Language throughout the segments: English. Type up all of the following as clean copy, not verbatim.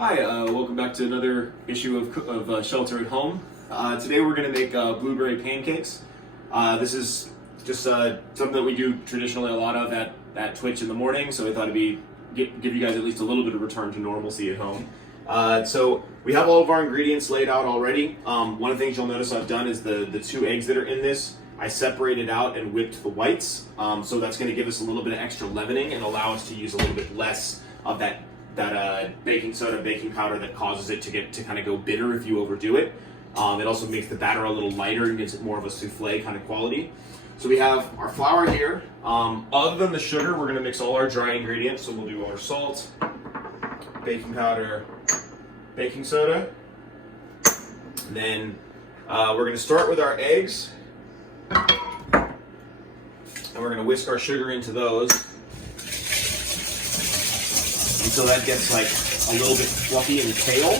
Hi, welcome back to another issue of Shelter at Home. Today we're going to make blueberry pancakes. This is just something that we do traditionally a lot of at Twitch in the morning, so we thought give you guys at least a little bit of return to normalcy at home. So we have all of our ingredients laid out already. One of the things you'll notice I've done is the 2 eggs that are in this, I separated out and whipped the whites, so that's going to give us a little bit of extra leavening and allow us to use a little bit less of that baking soda, baking powder that causes it to kind of go bitter if you overdo it. It also makes the batter a little lighter and gives it more of a souffle kind of quality. So we have our flour here. Other than the sugar, we're going to mix all our dry ingredients. So we'll do our salt, baking powder, baking soda. And then we're going to start with our eggs. And we're going to whisk our sugar into those until that gets like a little bit fluffy and pale.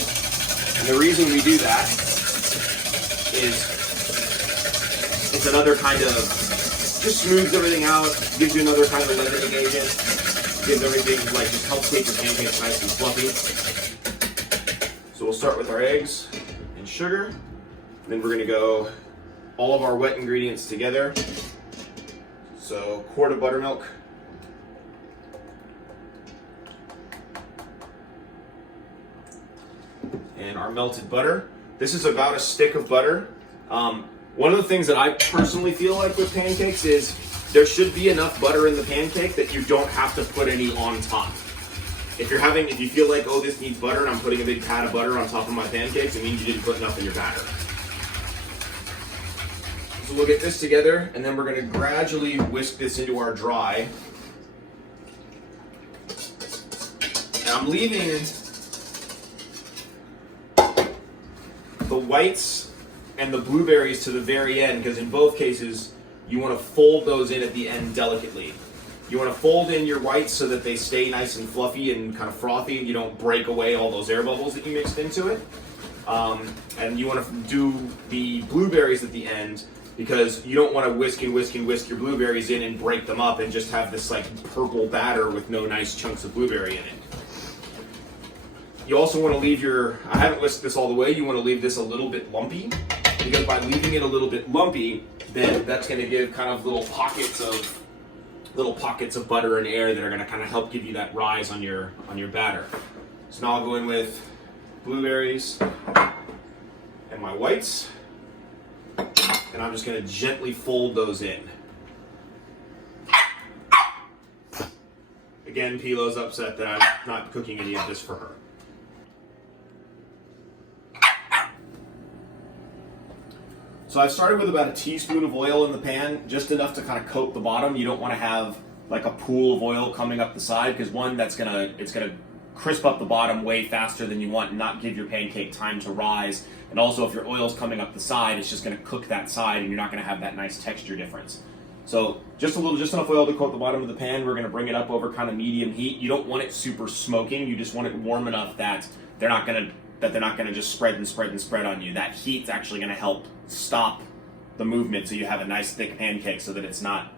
And the reason we do that is it's another kind of, just smooths everything out, gives you another kind of leavening agent, gives everything, like, just helps make your pancakes nice and fluffy. So we'll start with our eggs and sugar, and then we're gonna go all of our wet ingredients together. So quart of buttermilk, and our melted butter. This is about a stick of butter. One of the things that I personally feel like with pancakes is there should be enough butter in the pancake that you don't have to put any on top. If you feel like, oh, this needs butter and I'm putting a big pat of butter on top of my pancakes, it means you didn't put enough in your batter. So we'll get this together, and then we're gonna gradually whisk this into our dry. And I'm leaving the whites and the blueberries to the very end, because in both cases you want to fold those in at the end delicately. You want to fold in your whites so that they stay nice and fluffy and kind of frothy. You don't break away all those air bubbles that you mixed into it. And you want to do the blueberries at the end, because you don't want to whisk and whisk and whisk your blueberries in and break them up and just have this like purple batter with no nice chunks of blueberry in it. You also want to leave I haven't whisked this all the way, you want to leave this a little bit lumpy, because by leaving it a little bit lumpy, then that's going to give kind of little pockets of butter and air that are going to kind of help give you that rise on your batter. So now I'll go in with blueberries and my whites, and I'm just going to gently fold those in. Again, Pilo's upset that I'm not cooking any of this for her. So I've started with about a teaspoon of oil in the pan, just enough to kind of coat the bottom. You don't want to have like a pool of oil coming up the side, because one, it's gonna crisp up the bottom way faster than you want and not give your pancake time to rise. And also, if your oil's coming up the side, it's just gonna cook that side and you're not gonna have that nice texture difference. So just enough oil to coat the bottom of the pan. We're gonna bring it up over kind of medium heat. You don't want it super smoking. You just want it warm enough that they're not gonna just spread and spread and spread on you. That heat's actually gonna help stop the movement, so you have a nice thick pancake, so that it's not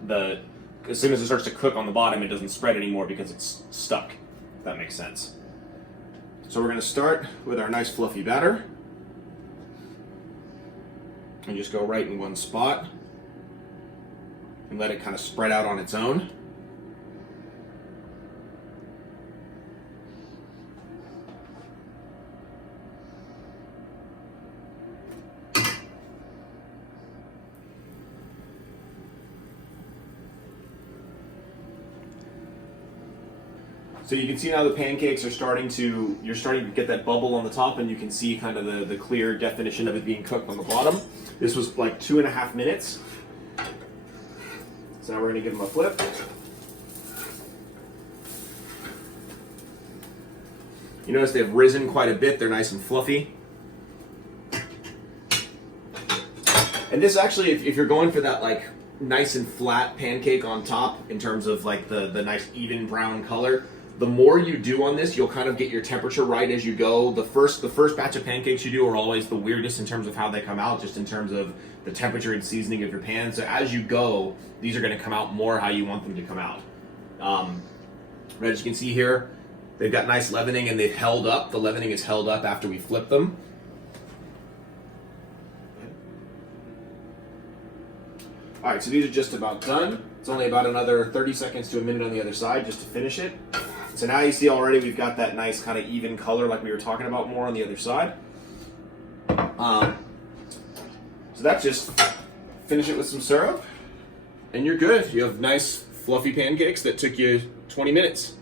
as soon as it starts to cook on the bottom, it doesn't spread anymore because it's stuck, if that makes sense. So we're gonna start with our nice fluffy batter and just go right in one spot and let it kind of spread out on its own. So you can see now the pancakes you're starting to get that bubble on the top, and you can see kind of the clear definition of it being cooked on the bottom. This was like 2.5 minutes. So now we're gonna give them a flip. You notice they've risen quite a bit, they're nice and fluffy. And this actually, if you're going for that like nice and flat pancake on top, in terms of like the nice even brown color, the more you do on this, you'll kind of get your temperature right as you go. The first batch of pancakes you do are always the weirdest in terms of how they come out, just in terms of the temperature and seasoning of your pan. So as you go, these are going to come out more how you want them to come out. But as you can see here, They've got nice leavening and they've held up. The leavening is held up after we flip them. All right, so these are just about done. It's only about another 30 seconds to a minute on the other side just to finish it. So now you see already we've got that nice kind of even color like we were talking about more on the other side. So that's just finish it with some syrup and you're good. You have nice fluffy pancakes that took you 20 minutes.